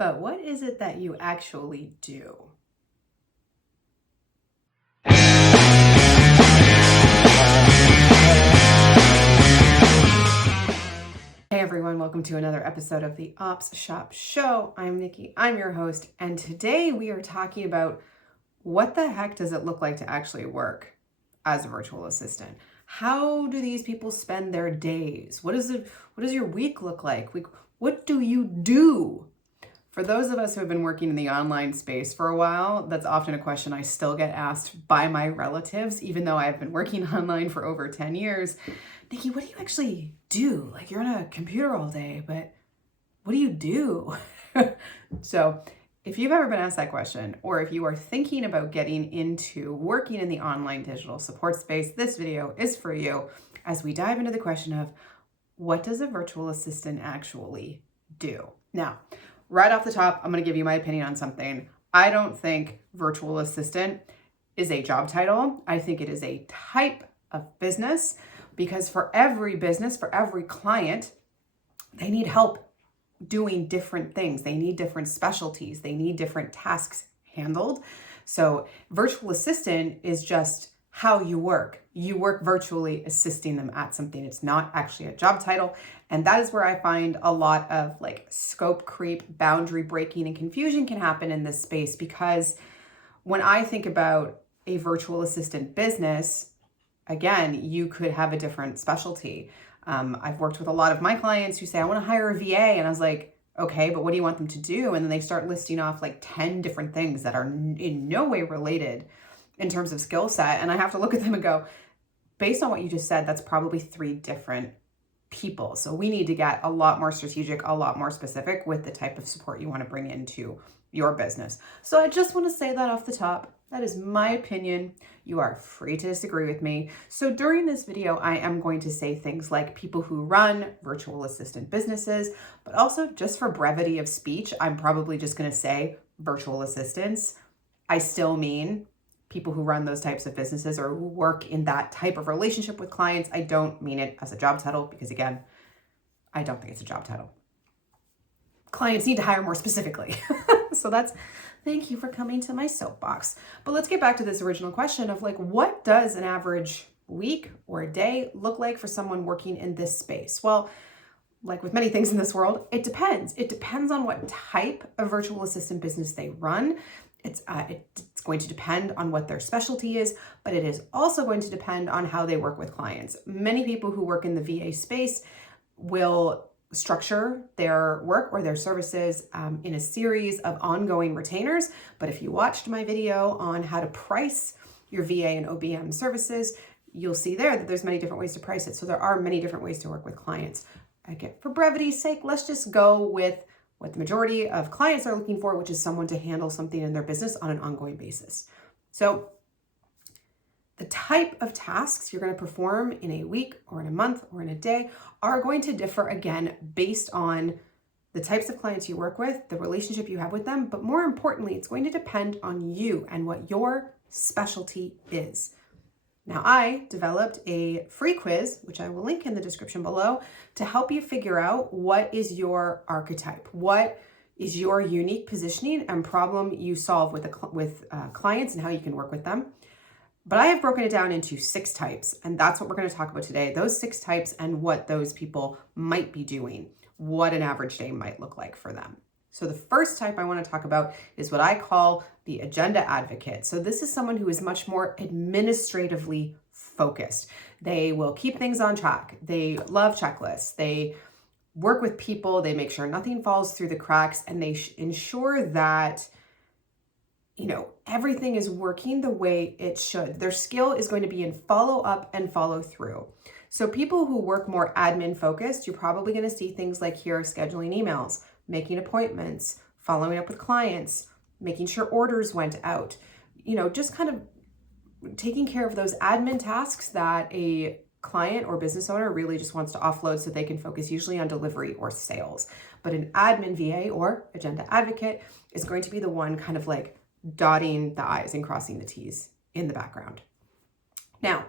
But what is it that you actually do? Hey everyone, welcome to another episode of the Ops Shop Show. I'm Nikki, I'm your host, and today we are talking about what the heck does it look like to actually work as a virtual assistant? How do these people spend their days? What does your week look like? What do you do? For those of us who have been working in the online space for a while, that's often a question I still get asked by my relatives, even though I've been working online for over 10 years. Nikki, what do you actually do? Like, you're on a computer all day, but what do you do? So if you've ever been asked that question, or if you are thinking about getting into working in the online digital support space, this video is for you as we dive into the question of what does a virtual assistant actually do? Now, right off the top, I'm going to give you my opinion on something. I don't think virtual assistant is a job title. I think it is a type of business, because for every business, for every client, they need help doing different things. They need different specialties. They need different tasks handled. So virtual assistant is just how you work. You work virtually assisting them at something. It's not actually a job title. And that is where I find a lot of like scope creep, boundary breaking, and confusion can happen in this space. Because when I think about a virtual assistant business, again, you could have a different specialty. I've worked with a lot of my clients who say, I want to hire a VA. And I was like, okay, but what do you want them to do? And then they start listing off like 10 different things that are in no way related in terms of skill set. And I have to look at them and go, based on what you just said, that's probably 3 different people. So we need to get a lot more strategic, a lot more specific with the type of support you want to bring into your business. So I just want to say that off the top. That is my opinion. You are free to disagree with me. So during this video, I am going to say things like people who run virtual assistant businesses, but also just for brevity of speech, I'm probably just going to say virtual assistants. I still mean people who run those types of businesses or who work in that type of relationship with clients. I don't mean it as a job title because, again, I don't think it's a job title. Clients need to hire more specifically. So thank you for coming to my soapbox. But let's get back to this original question of like, what does an average week or a day look like for someone working in this space? Well, like with many things in this world, it depends. It depends on what type of virtual assistant business they run. It's going to depend on what their specialty is, but it is also going to depend on how they work with clients. Many people who work in the VA space will structure their work or their services in a series of ongoing retainers. But if you watched my video on how to price your VA and OBM services, you'll see there that there's many different ways to price it. So there are many different ways to work with clients. Again, for brevity's sake, let's just go with what the majority of clients are looking for, which is someone to handle something in their business on an ongoing basis. So the type of tasks you're going to perform in a week or in a month or in a day are going to differ, again, based on the types of clients you work with, the relationship you have with them, but more importantly, it's going to depend on you and what your specialty is. Now, I developed a free quiz, which I will link in the description below, to help you figure out what is your archetype, what is your unique positioning and problem you solve with clients and how you can work with them. But I have broken it down into 6 types, and that's what we're going to talk about today. Those 6 types and what those people might be doing, what an average day might look like for them. So the first type I want to talk about is what I call the agenda advocate. So this is someone who is much more administratively focused. They will keep things on track. They love checklists. They work with people. They make sure nothing falls through the cracks, and they ensure that everything is working the way it should. Their skill is going to be in follow up and follow through. So people who work more admin focused, you're probably going to see things like here, scheduling emails, making appointments, following up with clients, making sure orders went out, just kind of taking care of those admin tasks that a client or business owner really just wants to offload so they can focus usually on delivery or sales. But an admin VA or agenda advocate is going to be the one kind of like dotting the I's and crossing the T's in the background. Now,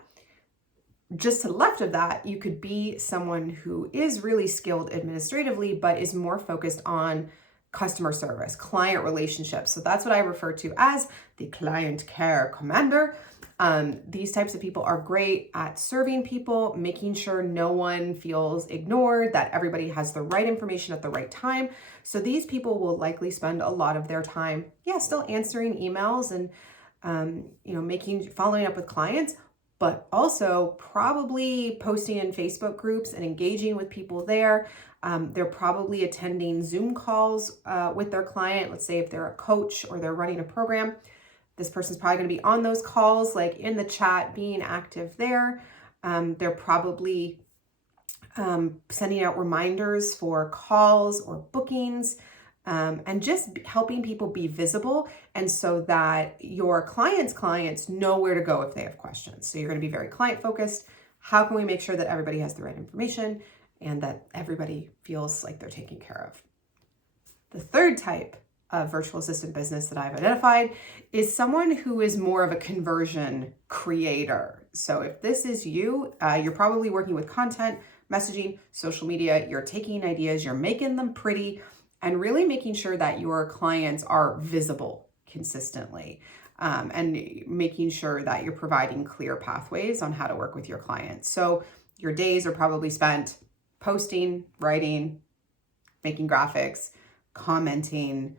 just to the left of that, you could be someone who is really skilled administratively, but is more focused on customer service, client relationships. So that's what I refer to as the client care commander. These types of people are great at serving people, making sure no one feels ignored, that everybody has the right information at the right time. So these people will likely spend a lot of their time, still answering emails and, following up with clients, but also probably posting in Facebook groups and engaging with people there. They're probably attending Zoom calls with their client. Let's say if they're a coach or they're running a program, this person's probably going to be on those calls, like in the chat, being active there. They're probably sending out reminders for calls or bookings, and just helping people be visible, and so that your clients know where to go if they have questions. So you're going to be very client focused. How can we make sure that everybody has the right information and that everybody feels like they're taken care of? The third type of virtual assistant business that I've identified is someone who is more of a conversion creator. So if this is you, you're probably working with content, messaging, social media, you're taking ideas, you're making them pretty, and really making sure that your clients are visible consistently, and making sure that you're providing clear pathways on how to work with your clients. So your days are probably spent posting, writing, making graphics, commenting,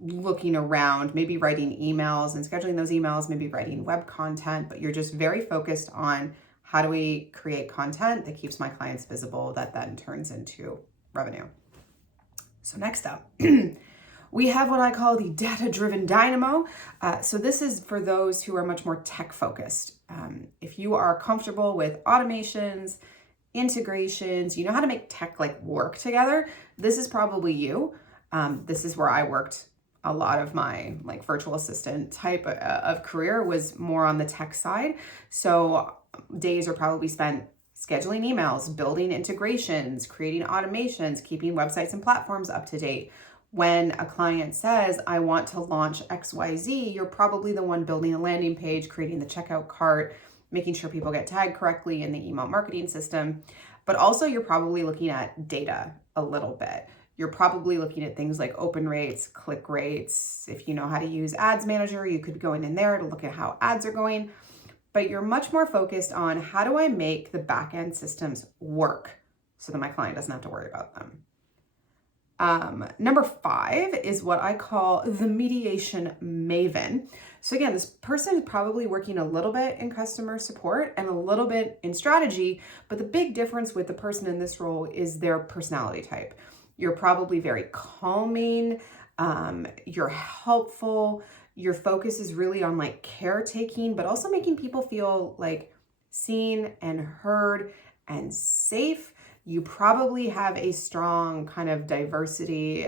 looking around, maybe writing emails and scheduling those emails, maybe writing web content, but you're just very focused on how do we create content that keeps my clients visible, that then turns into revenue. So next up, we have what I call the data-driven dynamo. So this is for those who are much more tech-focused. If you are comfortable with automations, integrations, you know how to make tech work together, this is probably you. This is where I worked. A lot of my virtual assistant type of career was more on the tech side. So days are probably spent scheduling emails, building integrations, creating automations, keeping websites and platforms up to date. When a client says, I want to launch XYZ, you're probably the one building a landing page, creating the checkout cart, making sure people get tagged correctly in the email marketing system. But also you're probably looking at data a little bit. You're probably looking at things like open rates, click rates. If you know how to use Ads Manager, you could go in there to look at how ads are going. But you're much more focused on how do I make the back-end systems work so that my client doesn't have to worry about them. Number 5 is what I call the mediation maven. So again, this person is probably working a little bit in customer support and a little bit in strategy, but the big difference with the person in this role is their personality type. You're probably very calming, you're helpful, your focus is really on caretaking, but also making people feel seen and heard and safe. You probably have a strong kind of diversity,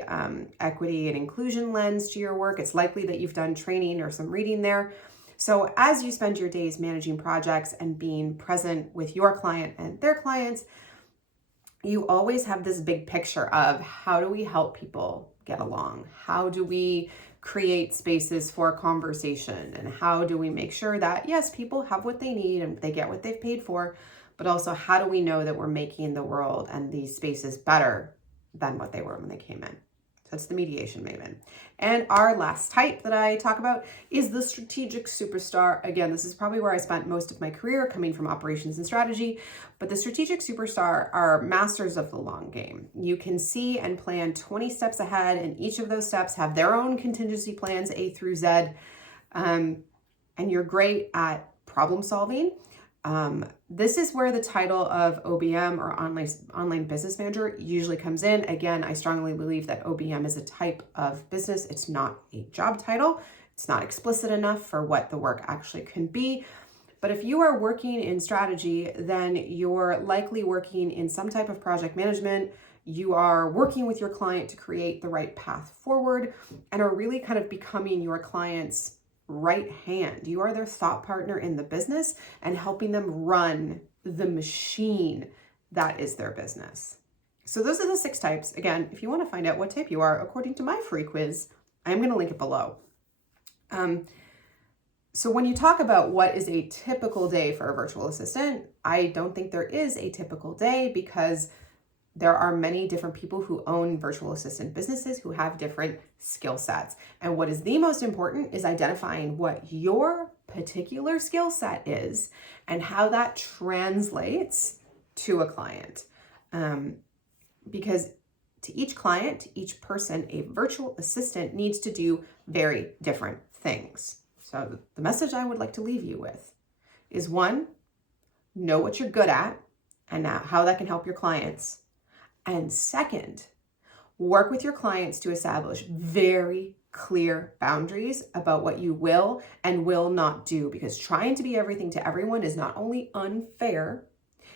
equity, and inclusion lens to your work. It's likely that you've done training or some reading there. So as you spend your days managing projects and being present with your client and their clients, you always have this big picture of how do we help people get along? How do we create spaces for conversation? And how do we make sure that, yes, people have what they need and they get what they've paid for, but also how do we know that we're making the world and these spaces better than what they were when they came in? So it's the mediation maven. And our last type that I talk about is the strategic superstar. Again, this is probably where I spent most of my career, coming from operations and strategy, but the strategic superstar are masters of the long game. You can see and plan 20 steps ahead, and each of those steps have their own contingency plans, A through Z. And you're great at problem solving. This is where the title of OBM or online business manager usually comes in. Again, I strongly believe that OBM is a type of business. It's not a job title. It's not explicit enough for what the work actually can be. But if you are working in strategy, then you're likely working in some type of project management. You are working with your client to create the right path forward and are really kind of becoming your client's right hand. You are their thought partner in the business and helping them run the machine that is their business. So those are the 6 types. Again, if you want to find out what type you are, according to my free quiz, I'm going to link it below. So when you talk about what is a typical day for a virtual assistant, I don't think there is a typical day because there are many different people who own virtual assistant businesses who have different skill sets. And what is the most important is identifying what your particular skill set is and how that translates to a client. Because to each client, to each person, a virtual assistant needs to do very different things. So the message I would like to leave you with is, one, know what you're good at and how that can help your clients. And second, work with your clients to establish very clear boundaries about what you will and will not do, because trying to be everything to everyone is not only unfair,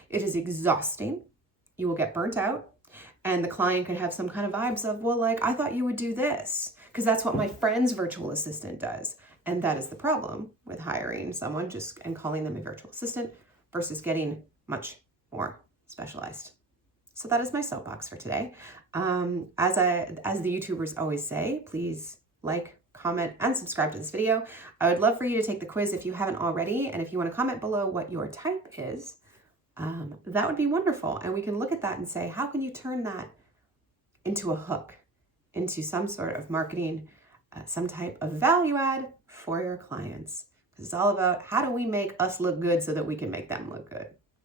it is exhausting. You will get burnt out, and the client could have some kind of vibes of, well, like, I thought you would do this because that's what my friend's virtual assistant does. And that is the problem with hiring someone just and calling them a virtual assistant versus getting much more specialized. So that is my soapbox for today. As the YouTubers always say, please like, comment, and subscribe to this video. I would love for you to take the quiz if you haven't already. And if you want to comment below what your type is, that would be wonderful. And we can look at that and say, how can you turn that into a hook, into some sort of marketing, some type of value add for your clients? Because it's all about how do we make us look good so that we can make them look good.